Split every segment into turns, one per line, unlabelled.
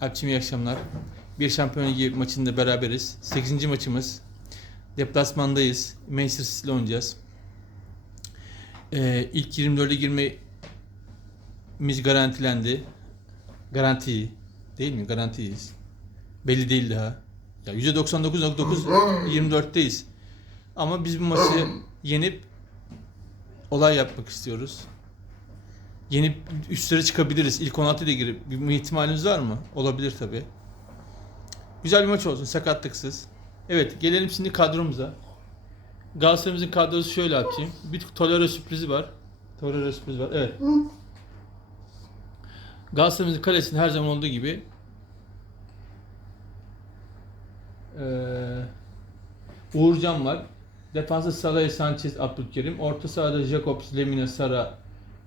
Alpçim iyi akşamlar. Bir şampiyon ligi maçında beraberiz. 8. maçımız. Deplasmandayız. Manchester City ile oynayacağız. Ee, ilk 24'e girmemiz garantilendi. Garanti değil mi? Garantiyiz. Belli değil daha. Ya %99.9 24'teyiz. Ama biz bu maçı yenip olay yapmak istiyoruz. Yenip üstlere çıkabiliriz. İlk 16'ya girip bir ihtimalimiz var mı? Olabilir tabi. Güzel bir maç olsun sakatlıksız. Evet gelelim şimdi kadromuza. Galatasaray'ımızın kadrosu şöyle atayım. Bir Tolero sürprizi var. Tolero sürprizi var. Evet. Galatasaray'ımızın kalesinde her zaman olduğu gibi eee Uğurcan var. Defansa Salih Sanchez, Abdülkerim. Orta sahada Jacobs, Lemina, Sara,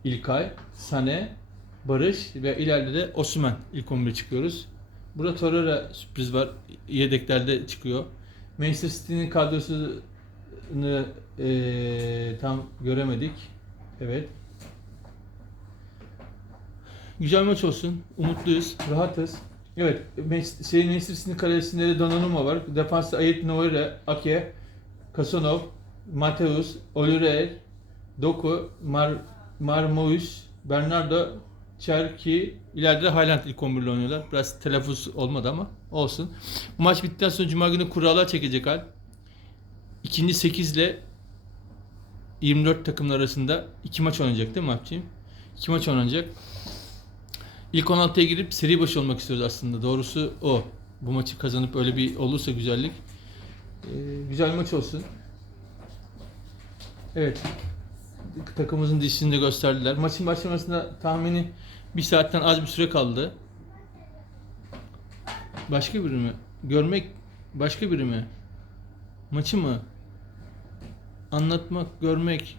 İlkay, Sane, Barış ve ileride de Osman ilk 11'e çıkıyoruz. Burada Torreira sürpriz var. Yedeklerde çıkıyor. Manchester City'nin kadrosunu eee, tam göremedik. Evet. Güzel maç olsun. Umutluyuz. Rahatız. Evet. Şey, Manchester City'nin kalesinde de Donnarumma var. Defansta Ayet Noire, Ake, Kasonov, Mateus, Oliver, Doku, Mar Marmois, Bernardo, Cherki, ileride de Highland ilk 11 ile oynuyorlar. Biraz telaffuz olmadı ama olsun. Bu maç bittikten sonra Cuma günü kurala çekecek hal. İkinci 8 ile 24 takımlar arasında iki maç oynayacak değil mi Alpciğim? İki maç oynanacak. İlk 16'ya girip seri başı olmak istiyoruz aslında. Doğrusu o. Bu maçı kazanıp öyle bir olursa güzellik. Ee, güzel maç olsun. Evet. Takımımızın dişini de gösterdiler. Maçın başlamasında tahmini bir saatten az bir süre kaldı. Başka biri mi? Görmek başka biri mi? Maçı mı? Anlatmak, görmek.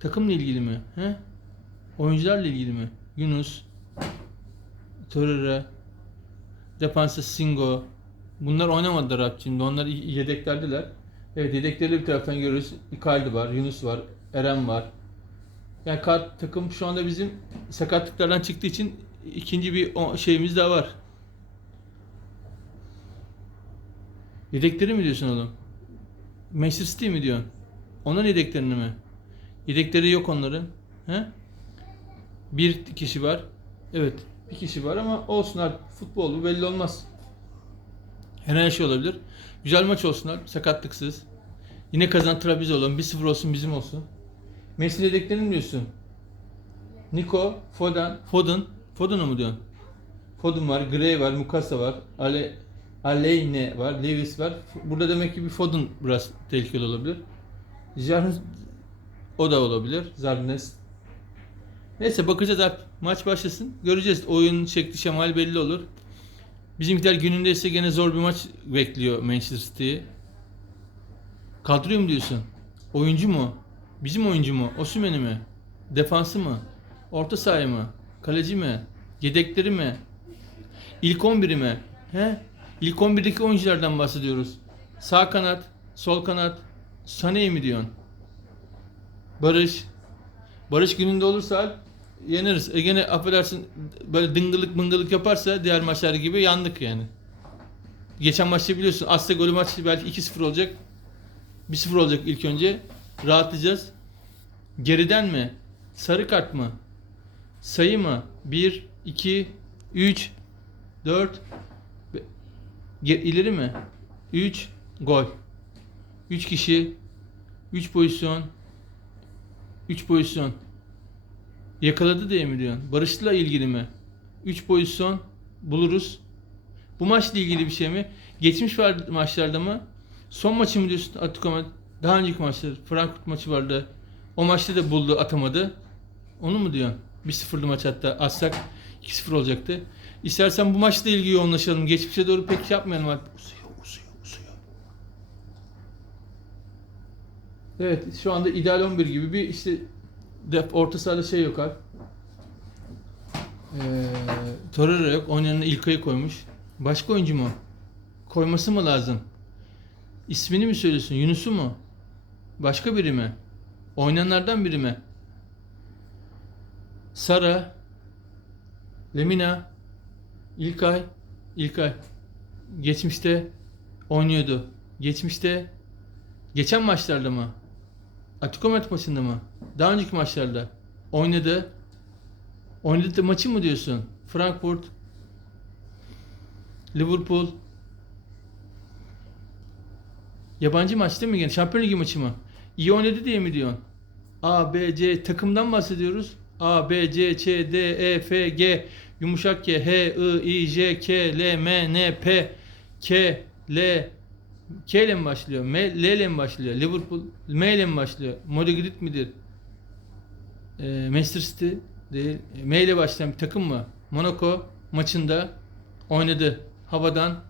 Takımla ilgili mi? He? Oyuncularla ilgili mi? Yunus, Torreira, Defansa Singo. Bunlar oynamadılar Rapçim'de. Onlar yedeklerdiler. Evet yedekleri bir taraftan görüyoruz. Icardi var, Yunus var, Eren var. Yani kart, takım şu anda bizim sakatlıklardan çıktığı için ikinci bir şeyimiz daha var. Yedekleri mi diyorsun oğlum? Manchester City mi diyorsun? Onların yedeklerini mi? Yedekleri yok onların. He? Bir kişi var. Evet. Bir kişi var ama olsunlar. Futbol bu belli olmaz. Her an şey olabilir. Güzel maç olsunlar. Sakatlıksız. Yine kazantıra biz olalım. 1-0 olsun bizim olsun. Messi yedeklerini mi diyorsun? Nico, Foden, Foden, Foden'ı mı diyorsun? Foden var, Gray var, Mukasa var, Ale, Aleyne var, Lewis var. Burada demek ki bir Foden biraz tehlikeli olabilir. Jarnes o da olabilir. Zarnes. Neyse bakacağız abi. Maç başlasın. Göreceğiz. Oyun şekli şemali belli olur. Bizimkiler gününde ise gene zor bir maç bekliyor Manchester City'yi. Kadroyu mu diyorsun? Oyuncu mu? Bizim oyuncu mu? Osimhen'i mi? Defansı mı? Orta sahayı mı? Kaleci mi? Yedekleri mi? İlk 11'i mi? He? İlk 11'deki oyunculardan bahsediyoruz. Sağ kanat, sol kanat, Sane'yi mi diyorsun? Barış. Barış gününde olursa Alp, yeneriz. E gene affedersin böyle dıngılık mıngılık yaparsa diğer maçlar gibi yandık yani. Geçen maçta biliyorsun Asya golü maçı belki 2-0 olacak. 1-0 olacak ilk önce. Rahatlayacağız. Geriden mi? Sarı kart mı? Sayı mı? 1, 2, 3, 4, ileri mi? 3, gol. 3 kişi, 3 pozisyon, 3 pozisyon. Yakaladı diye mi diyorsun? Barış'la ilgili mi? 3 pozisyon buluruz. Bu maçla ilgili bir şey mi? Geçmiş var maçlarda mı? Son maçı mı diyorsun Atletico Madrid? Daha önceki maçlar. Frankfurt maçı vardı. O maçta da buldu atamadı. Onu mu diyorsun? 1-0'lı maç hatta atsak 2-0 olacaktı. İstersen bu maçla ilgili yoğunlaşalım. Geçmişe doğru pek şey yapmayalım artık. Uzuyor, uzuyor, uzuyor. Evet şu anda ideal 11 gibi bir işte def, orta sahada şey yok abi. Ee, Torreira yok. Onun yanına İlkay'ı koymuş. Başka oyuncu mu? Koyması mı lazım? İsmini mi söylüyorsun? Yunus'u mu? Başka biri mi? Oynayanlardan biri mi? Sara, Lemina, İlkay. İlkay. Geçmişte oynuyordu. Geçmişte geçen maçlarda mı? Atletico Madrid maçında mı? Daha önceki maçlarda oynadı. Oynadı maçı mı diyorsun? Frankfurt, Liverpool. Yabancı maç değil mi gene? Şampiyon Ligi maçı mı? İyi oynadı diye mi diyorsun? A, B, C takımdan bahsediyoruz. A, B, C, Ç, D, E, F, G, yumuşak G, H, I, I, J, K, L, M, N, P, K, L, K ile mi başlıyor? M, L ile mi başlıyor? Liverpool, M ile mi başlıyor? Madrid midir? E, Manchester City değil. E, M ile başlayan bir takım mı? Monaco maçında oynadı. Havadan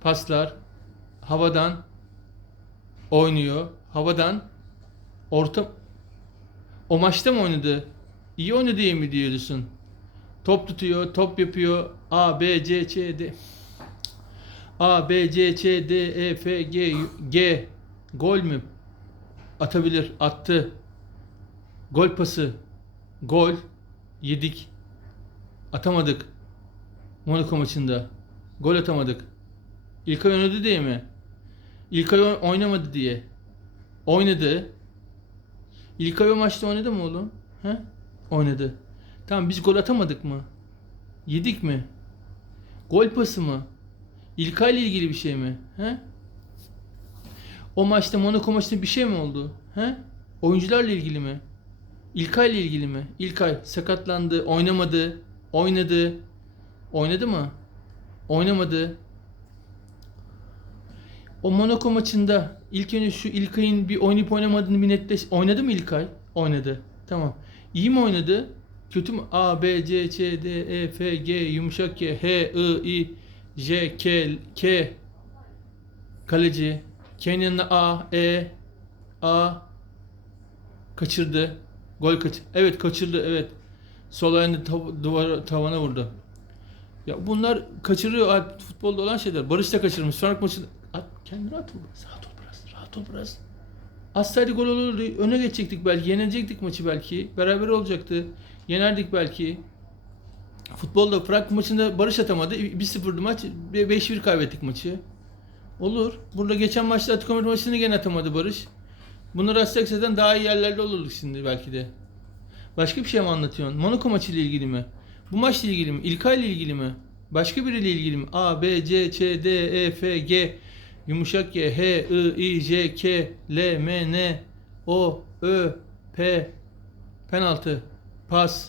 paslar, havadan oynuyor. Havadan orta o maçta mı oynadı? İyi oynadı diye mi diyorsun? Top tutuyor, top yapıyor. A, B, C, Ç, D. A, B, C, Ç, D, E, F, G, G. Gol mü? Atabilir. Attı. Gol pası. Gol. Yedik. Atamadık. Monaco maçında. Gol atamadık. İlkay oynadı diye mi? İlkay oy- oynamadı diye. Oynadı. İlkay o maçta oynadı mı oğlum? He? Oynadı. Tamam biz gol atamadık mı? Yedik mi? Gol pası mı? İlkay ile ilgili bir şey mi? He? O maçta Monaco maçında bir şey mi oldu? He? Oyuncularla ilgili mi? İlkay ile ilgili mi? İlkay sakatlandı, oynamadı, oynadı. Oynadı mı? Oynamadı. O Monaco maçında ilk önce şu İlkay'ın bir oynayıp oynamadığını bir netleş... Oynadı mı İlkay? Oynadı. Tamam. İyi mi oynadı? Kötü mü? A, B, C, Ç, D, E, F, G, yumuşak G, H, I, I, J, K, K, kaleci. Yanına A, E, A, kaçırdı. Gol kaç. Evet kaçırdı evet. Sol ayağını tav- duvara tavana vurdu. Ya bunlar kaçırıyor Alp, futbolda olan şeyler. Barış da kaçırmış. Sonraki maçı at, kendini rahat ol. Rahat ol biraz. Rahat ol biraz. Atsaydı gol olurdu. Öne geçecektik belki. Yenilecektik maçı belki. Beraber olacaktı. Yenerdik belki. Futbolda Frankfurt maçında Barış atamadı. 1-0'dı maç. 5-1 kaybettik maçı. Olur. Burada geçen maçta Atletico Madrid maçını gene atamadı Barış. Bunları atsak zaten daha iyi yerlerde olurduk şimdi belki de. Başka bir şey mi anlatıyorsun? Monaco maçıyla ilgili mi? Bu maçla ilgili mi? İlkay ile ilgili mi? Başka biriyle ilgili mi? A, B, C, Ç, D, E, F, G, yumuşak G, H, I, I, J, K, L, M, N, O, Ö, P, penaltı, pas,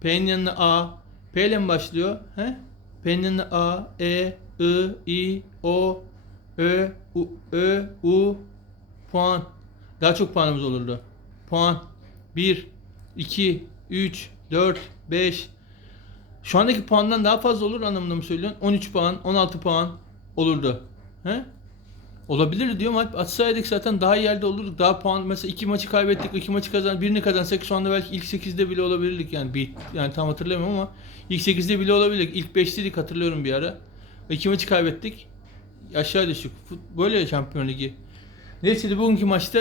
P'nin yanına A, P ile mi başlıyor? He? P'nin A, E, I, I, O, Ö, U, Ö, U, puan. Daha çok puanımız olurdu. Puan. 1, 2, 3, 4, 5. Şu andaki puandan daha fazla olur anlamında mı söylüyorsun? 13 puan, 16 puan olurdu. He? Olabilir diyorum. Atsaydık zaten daha yerde olurduk. Daha puan mesela iki maçı kaybettik, iki maçı kazan, birini kazansak şu anda belki ilk 8'de bile olabilirdik yani bir yani tam hatırlamıyorum ama ilk 8'de bile olabilirdik. İlk 5'teydik hatırlıyorum bir ara. İki maçı kaybettik. Aşağı düştük. Böyle ya Şampiyon Ligi. Neyse de bugünkü maçta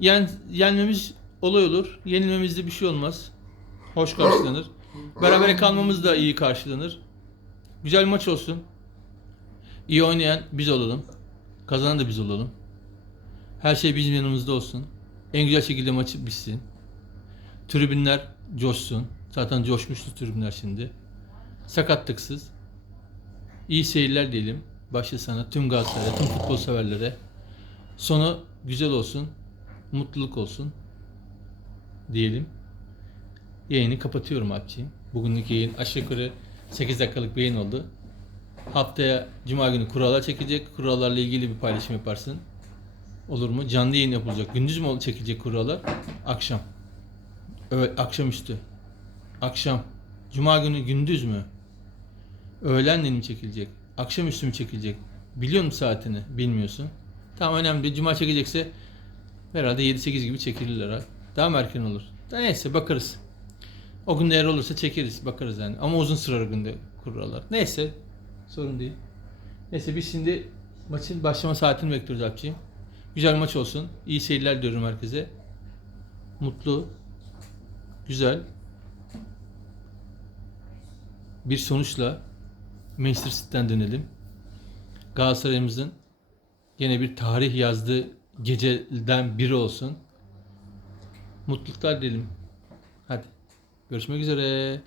yen, yenmemiz olay olur. Yenilmemizde bir şey olmaz. Hoş karşılanır. Berabere kalmamız da iyi karşılanır. Güzel maç olsun. İyi oynayan biz olalım. Kazanan da biz olalım. Her şey bizim yanımızda olsun. En güzel şekilde maçı bitsin. Tribünler coşsun. Zaten coşmuştu tribünler şimdi. Sakatlıksız. İyi seyirler diyelim. Başta sana, tüm Galatasaray'a, tüm futbol severlere. Sonu güzel olsun. Mutluluk olsun. Diyelim. Yayını kapatıyorum Alpciğim. Bugünlük yayın aşağı yukarı 8 dakikalık bir yayın oldu. Haftaya Cuma günü kurallar çekecek. Kurallarla ilgili bir paylaşım yaparsın. Olur mu? Canlı yayın yapılacak. Gündüz mü çekecek kurallar? Akşam. Evet, akşamüstü. Akşam. Cuma günü gündüz mü? Öğlenle mi çekilecek? Akşamüstü mü çekilecek? Biliyor musun saatini? Bilmiyorsun. Tamam önemli değil. Cuma çekecekse herhalde 7-8 gibi çekilirler ha. Daha erken olur? Da neyse bakarız. O gün eğer olursa çekeriz. Bakarız yani. Ama uzun sürer o günde kurallar. Neyse. Sorun değil. Neyse biz şimdi maçın başlama saatini bekliyoruz abiciğim. Güzel maç olsun. İyi seyirler diyorum herkese. Mutlu. Güzel. Bir sonuçla Manchester City'den dönelim. Galatasaray'ımızın yine bir tarih yazdığı geceden biri olsun. Mutluluklar dilerim. Hadi. Görüşmek üzere.